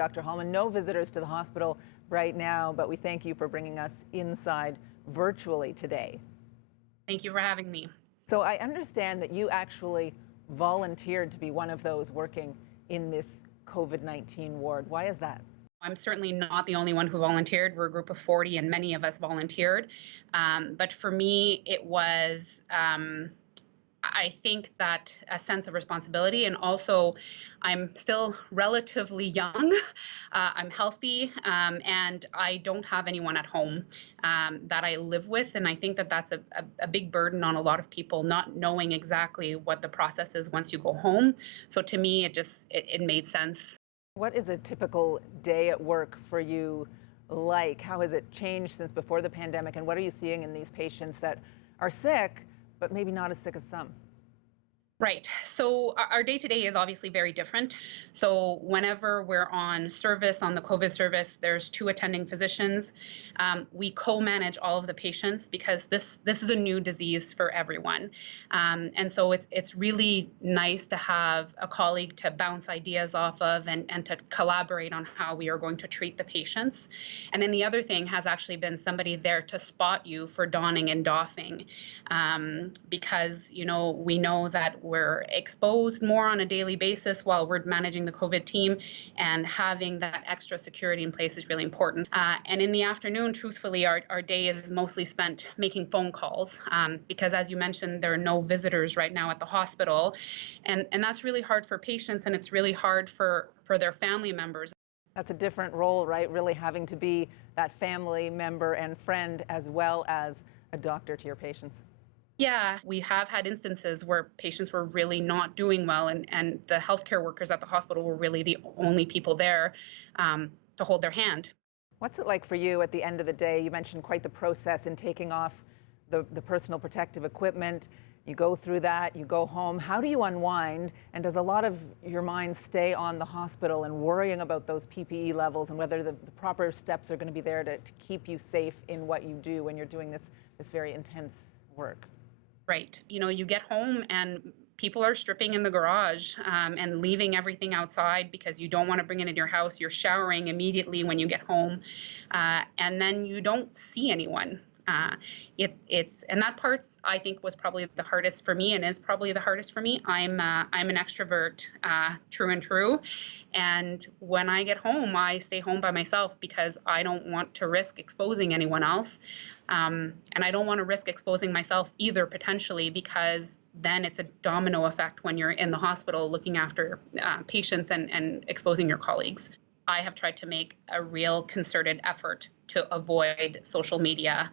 Dr. Halman, no visitors to the hospital right now, but we thank you for bringing us inside virtually today. Thank you for having me. So I understand that you actually volunteered to be one of those working in this COVID-19 ward. Why is that? I'm certainly not the only one who volunteered. We're a group of 40 and many of us volunteered. But for me, it was, I think that a sense of responsibility, and also I'm still relatively young. I'm healthy, and I don't have anyone at home that I live with. And I think that that's a big burden on a lot of people, not knowing exactly what the process is once you go home. So to me, it made sense. What is a typical day at work for you like? How has it changed since before the pandemic? And what are you seeing in these patients that are sick, but maybe not as sick as some? Right. So our day-to-day is obviously very different. So whenever we're on service, on the COVID service, there's 2 attending physicians. We co-manage all of the patients because this is a new disease for everyone. And so it's really nice to have a colleague to bounce ideas off of and to collaborate on how we are going to treat the patients. And then the other thing has actually been somebody there to spot you for donning and doffing, because, we know that we're exposed more on a daily basis while we're managing the COVID team, and having that extra security in place is really important. And in the afternoon, truthfully, our day is mostly spent making phone calls, because as you mentioned, there are no visitors right now at the hospital. And that's really hard for patients, and it's really hard for their family members. That's a different role, right? Really having to be that family member and friend as well as a doctor to your patients. Yeah, we have had instances where patients were really not doing well, and the healthcare workers at the hospital were really the only people there to hold their hand. What's it like for you at the end of the day? You mentioned quite the process in taking off the personal protective equipment. You go through that, you go home. How do you unwind? And does a lot of your mind stay on the hospital and worrying about those PPE levels and whether the proper steps are going to be there to keep you safe in what you do when you're doing this very intense work? Right. You get home and people are stripping in the garage, and leaving everything outside because you don't want to bring it into your house. You're showering immediately when you get home, and then you don't see anyone. And that part, I think, was probably the hardest for me, and is probably the hardest for me. I'm an extrovert, true and true. And when I get home, I stay home by myself because I don't want to risk exposing anyone else. And I don't want to risk exposing myself either, potentially, because then it's a domino effect when you're in the hospital looking after patients and exposing your colleagues. I have tried to make a real concerted effort to avoid social media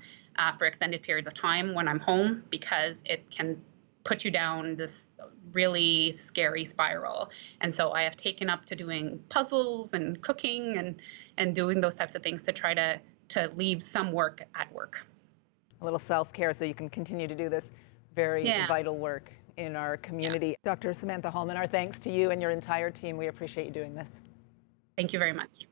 for extended periods of time when I'm home, because it can put you down this really scary spiral. And so I have taken up to doing puzzles and cooking and doing those types of things to try to leave some work at work. A little self-care so you can continue to do this very vital work in our community. Dr. Samantha Halman, our thanks to you and your entire team. We appreciate you doing this. Thank you very much.